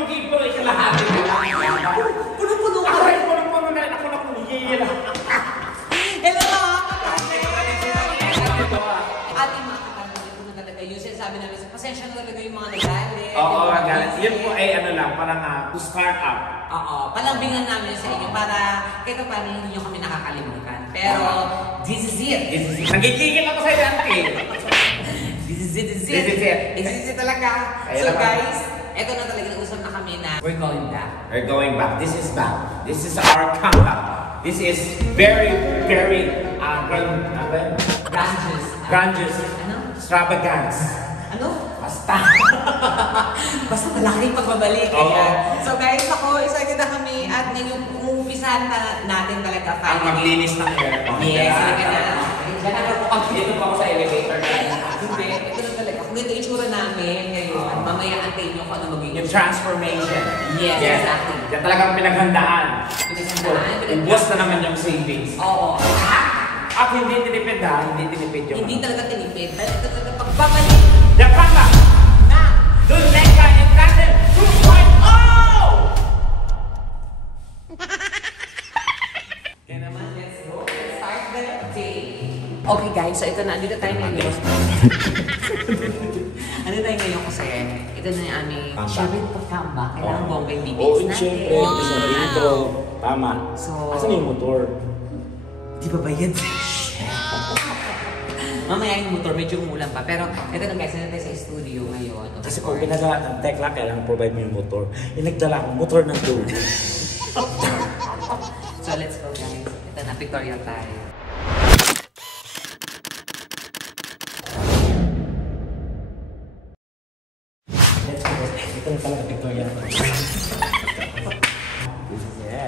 mag-ipuro ikalahati. Puno-puno ka. Puno-puno na rin ako na kumigil. Hello mga kapatid! Ating mga kapatid, ito na talaga yun. Sabi namin, pasensya na talaga yung mga nagalit. Oo, nagalit. Yun po ay ano lang, parang to start up. Oo, palambingan namin sa inyo para kahit paano hindi nyo kami nakakalimutan. Pero, this is it. Nagigigil ako sa iyo, Auntie. This is it talaga. So guys, ito na talaga nausap na kami na we're going back. We're going back. This is back. This is our comeback. This is very, very grandiose. Ano? Extravagance. Ano? Basta. Basta malaking pagbabalik. Oo. So guys, ako, excited na kami at ngayon umumpisahan na natin talaga Ang maglinis ng aircon. Yes, talaga na. Dito po ako sa elevator. Hindi, ito na talaga. Kung ito itsura namin ngayon, mamaya antayin nyo kung ano magiging Yung transformation. Yes, exactly. Yan talagang pinaghandaan. Pinaghandaan. Ubus na naman yung savings. Oo. At hindi tinipid ha, hindi tinipid yung Hindi talaga tinipid. Ito talaga pagbabalik. Yakama! Na! Luneka and Kasen 2.0! Kaya naman, let's go. Let's start the day. Okay guys, so ito na. Dito tayo ngayon. Ano tayo ngayon kasi? Ito na yung aming syempre pag-comeback. Kailangan bongga yung bibis natin. Siyempre. Sa intro. Tama. So, asan yung motor? Di ba bayad? Mamaya yung motor, medyo umulan pa. Pero ito na guys, nandito tayo sa studio ngayon. Kasi kung pinagawa ng Tekla, kailangan provide mo yung motor. Nagdala akong motor ng tubig. So let's go guys. Ito na, pictorial tayo. Let's go. Ito na talaga pictorial.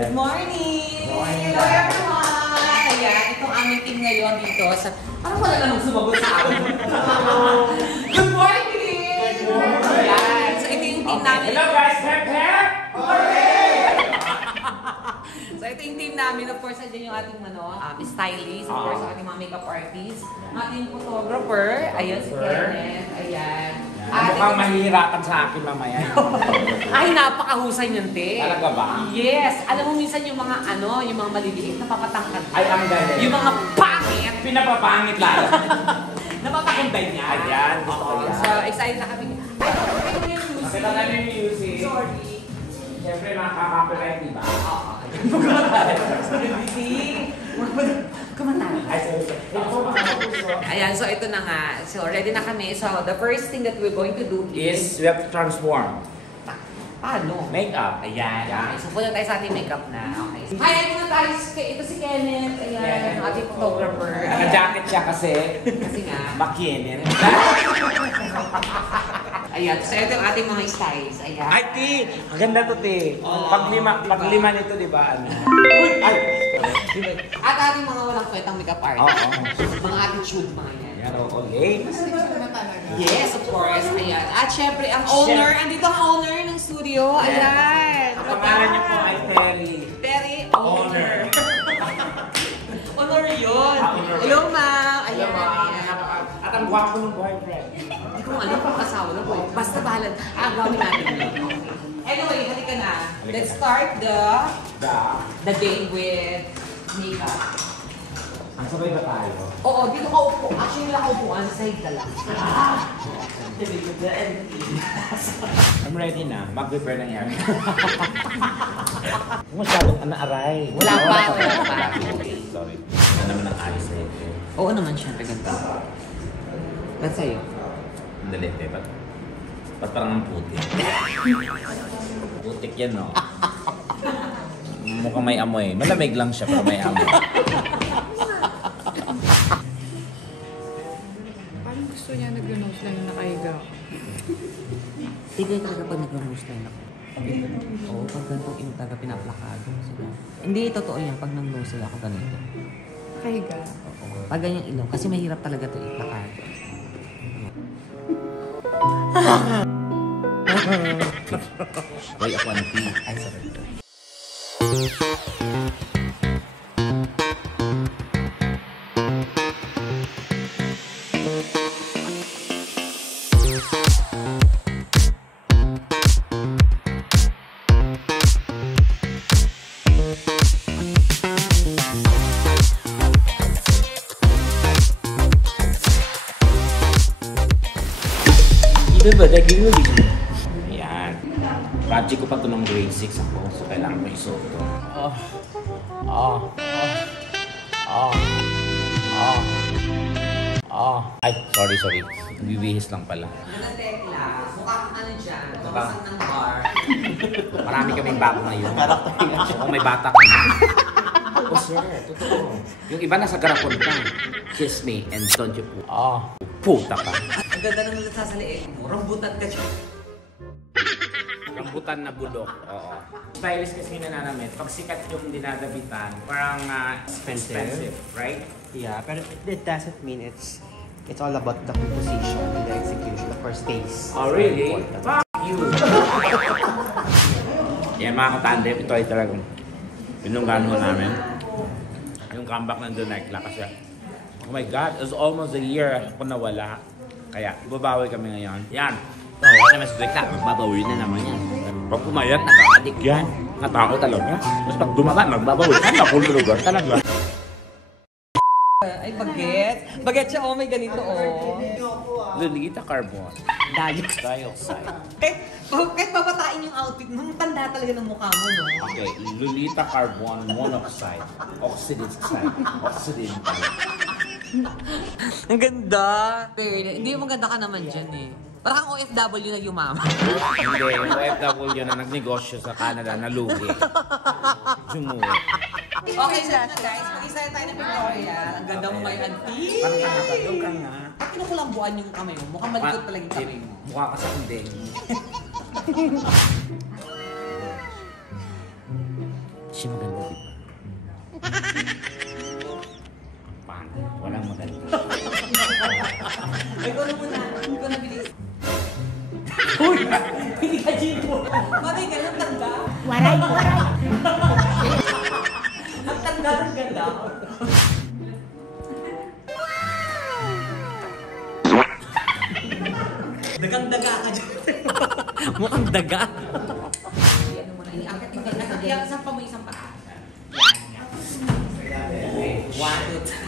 Good morning! Hello everyone! Ayan, itong aming team ngayon dito sa... Parang wala namang sumagot sa amin. Good morning! Good morning! Ayan, so ito yung team namin. Hello guys! Pep, pep! So ito yung team namin. Of course, nandiyan yung ating stylist. Of course, ating mga makeup artist. Ating photographer. Ayan, si Kenneth. Ayan. Mukhang mahihirapan sa akin mamaya. Ay, napakahusay niyan, te. Talaga ba? Yes. Alam mo minsan yung mga yung mga maliliit na papatangkad. Ay, ang galing. Yung mga pangit. Pinapapangit lang. Napapakunday niya. Ayan, gusto ko yan. So, excited na kami. Ay, ito yung music. Kasi lang namin yung music. Sorry. Siyempre, makaka-copyright, diba? Kumantay. Ay, sorry. Ayan, so ito na nga. So, ready na kami. So, the first thing that we're going to do Is we have to transform. paano? Makeup. Ayan. Okay. So, punta tayo sa ating makeup na. Okay. Hi, ito na tayo. Ito si Kenneth. Ayan, ang ating photographer. Naka-jacket siya kasi. Kasi nga. Makinin. Ayan, so ito yung ating mga styles. Ayan. Ay, Ti! Ang ganda to, Ti. Pag-lima nito, di ba? Ano? Ay! At ating mga walang kwentang makeup artist. Oo. Mga attitude, mga yan. Yan, okay. Yes, of course. Ayan. At syempre, ang owner. Andito ang owner ng studio. Ayan. Ang pangalan niyo po ay Terry. Terry, Owner. Honor yun. Honor. Hello, ma'am. Ayan. At ang gwapo ng boyfriend. Hindi ko alam kung asawa na po. Basta bahalan. Gawin natin yun. Anyway, halika na. Let's start the day with makeup. Ang sabay ba tayo? Oo, dito ka upo. Actually, wala ka upuan. Sa side ka lang. I'm ready na. Mag-prepare ng yan. Masyadong aray. Wala pa. Sorry. Ano naman ang ayos na ito? Oo naman, syempre ganda. Ba't sa'yo? Ang dalit eh. Ba't parang ang putik? Putik yan, no? Mukhang may amoy. Malamig lang siya pero may amoy. Parang gusto niya nag-nose lang yung nakahiga. Hindi talaga pag nag-nose line ako. Oo, pag ganitong ino talaga pinaplakado. Hindi, totoo yan. Pag nag-nose ako ganito. Nakahiga. Oo. Pag ganyang ilong. Kasi mahirap talaga ito iplakado. Hoy, ako ang tea. Ay, sorry. Really? Ayan. Project ko pa ito ng grade 6 ako. So, kailangan ko isuot to. Ay, sorry. Bibihis lang pala. Ano Tekla? Mukha kang ano dyan? Kawasan ng bar. Marami kaming bago ngayon. Oo, may bata ka na. Oo, sir. Totoo. Yung iba nasa garapon ka. Kiss me and don't you po. Puta ka. Ang ganda naman sa liit mo. Rambutan ka siya. Rambutan na bulok. Oo. Stylist kasi nananamit. Pag sikat yung dinadabitan, parang expensive, right? Yeah, but it doesn't mean it's all about the composition and the execution. The first taste. Oh, really? Fuck you! Yan mga katandem, ito ay talagang pinunggan ho namin. Yung comeback ng The Nightla kasi, oh my God, it's almost a year ako nawala. Kaya, babawi kami ngayon. Yan! Wala naman sa Nightla, magbabawi na naman yan. Pag pumayat, nakakadik yan. Natako talaga. Tapos pag dumaga, magbabawi. Ay, nakulugan talaga. Ay, baget. Baget siya, oh, may ganito, oh. Lolita Carbon. Dioxide. Kahit babatain yung outfit mo, tanda talaga ng mukha mo, no? Okay, Lolita Carbon Monoxide. Occidental. Ang ganda. Pero, hindi maganda ka naman dyan, eh. Parang kang OFW na yumaman. Hindi, yung OFW na nagnegosyo sa Canada na lugi. Sumuwi. Okay, na guys. Mag-isa tayo ng Victoria. Ang ganda mo may auntie. Parang ka nga. Ba't kinukulambuan yung kamay mo? Mukhang malikot talaga yung kamay mo. Mukha ka sa kundeng. Siya maganda, di ba? Pang, walang maganda. Ikaw na muna. Ikaw na bilis. Uy! Hindi ka Jimbo. Mabay ka lang tanda. Waray! Ang tanda ng ganda. Dagang-daga ka dyan. Mukhang daga. Ano mo na, iangkat yung ganda. Isang pa mo isang paa. One, two, three.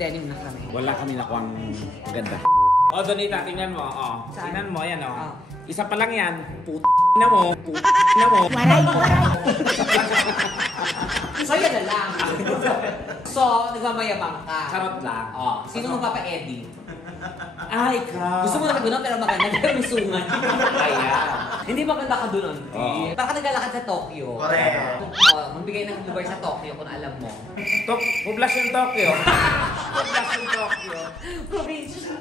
Denim na kami. Wala kami nakuhang ganda. O, Donita, tingnan mo. O, tingnan mo, yan o. Isa pa lang yan. Na mo. Waray! So, yan na lang. So, nagmamayabang ka. Charot lang. Oh, sino mo papa-edit? Ay, ka. Gusto mo na kagunan pero maganda pero may sungan. Ayan. Hindi maganda ka doon. Oo. Baka naglalakad sa Tokyo. Correct. Magbigay ng lugar sa Tokyo kung alam mo. Poblasyon Tokyo. Poblasyon Tokyo. Provincia.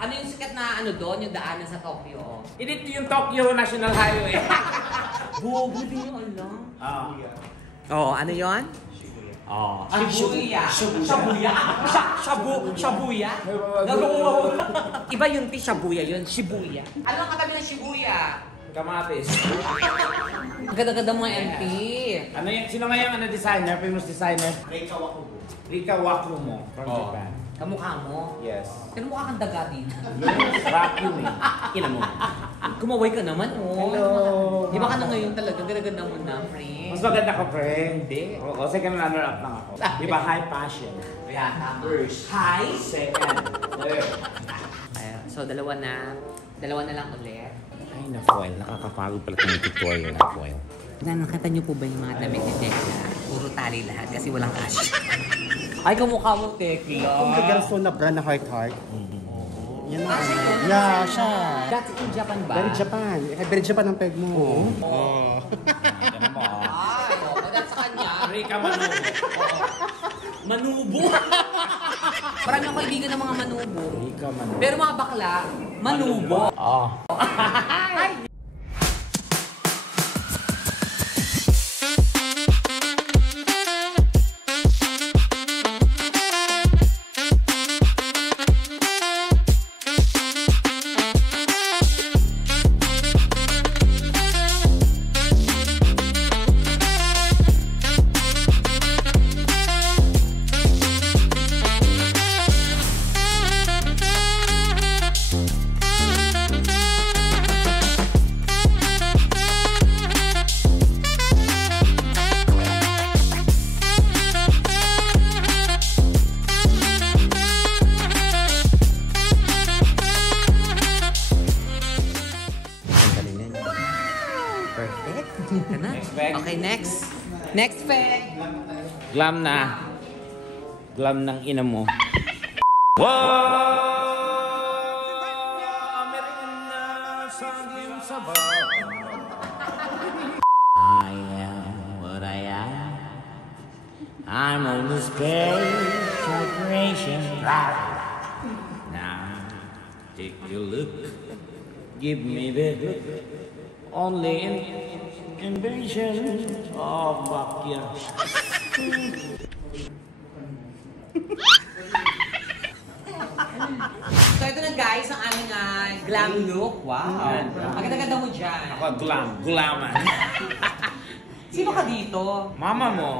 Ano yung sikat na ano doon, yung daanan sa Tokyo? Dito yung Tokyo National Highway. Bobo din yung alam. Oo. Oo, ano yun? Oo. Shibuya. Shibuya? Shibuya? Iba yung Shibuya yun, Shibuya. Ano ang katabi ng Shibuya? Kamatis. Ang ganda-ganda mga MP. Ano yung, sino nga yung designer, famous designer? Rika Wakumo from Japan. Kamukha mo? Yes. Pero mukha kang daga din. Vacuum eh. Ina mo. Kumaway ka naman, oh. Hello. Di ba ka na ngayon talaga? Ganda-ganda mo na, friend. Mas maganda ka, friend. Hindi. Oo, second runner-up lang ako. Di ba, high passion? Kaya tama. First. Hi! Second. Third. So, dalawa na lang ulit. Ay, na-foil. Nakakapagod pala itong tutorial na foil. Nakita niyo po ba yung mga damit ni Tekla? Puro tali lahat kasi walang cash. Ay, kamukha mo, Tekla. Kung the girls so na brand na heart. Yan Ah, siya yun? Yeah, siya. That's in Japan ba? Very Japan. Very Japan ang peg mo. Oh. Ganun mo. Ay, that's sa kanya. Rika Manubo. Manubo. Marami akong kaibigan ng mga manubo. Rika Manubo. Pero mga bakla, manubo. Oo. Perfect. Ka na? Next bag. Okay, next. Next bag. Glam na. Glam ng ina mo. I am what I am. I'm on the space of creation. Now, take a look. Give me the look. Only invention of backyard. So ito na guys, ang aming glam look. Wow. Ang ganda-ganda mo dyan. Ako, gulaman. Sino ka dito? Mama mo.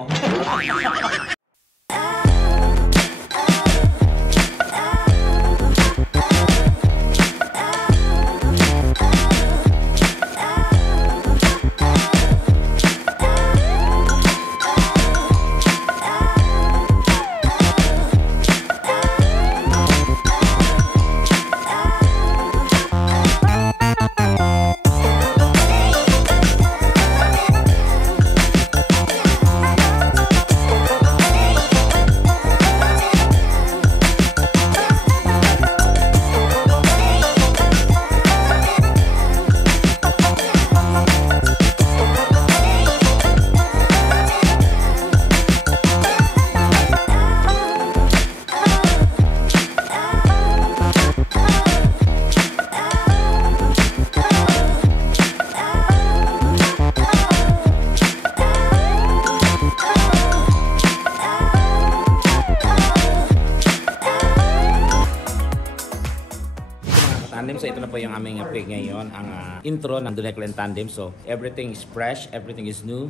Tandem. So ito na po yung aming pig ngayon, ang intro ng Duneklen Tandem. So everything is fresh, everything is new,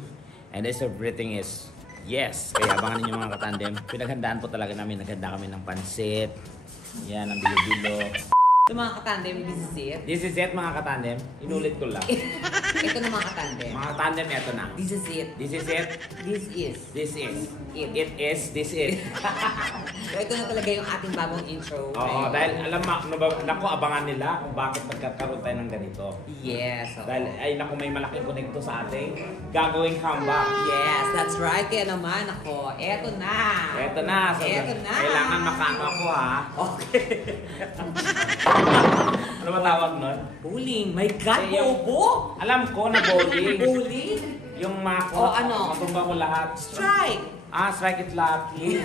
and everything is yes. Kaya abangan ninyo mga katandem. Pinaghandaan po talaga namin, naghanda kami ng pansit. Yan, ang bilo-bilo. Ito mga katandem, this is it. This is it mga katandem. Inulit ko lang. Ito na mga katandem. Mga katandem, ito na. This is it. This is it. This is. This is. It. It is. This is. So ito na talaga yung ating bagong intro. Oo, dahil alam mo, naku, abangan nila kung bakit magkakaroon tayo ng ganito. Yes. oo. Dahil, ay naku, may malaking konekto sa ating gagawing comeback. Yes, that's right. Kaya naman ako, eto na. Eto na. So, Eto na. Kailangan makano ako ha. Okay. Ano ba tawag nun? Bowling. My God, Eh, yung- bobo. Alam ko na bowling. Bowling? Yung mako. O, ano? Matumba ko lahat. Strike. Strike it lucky.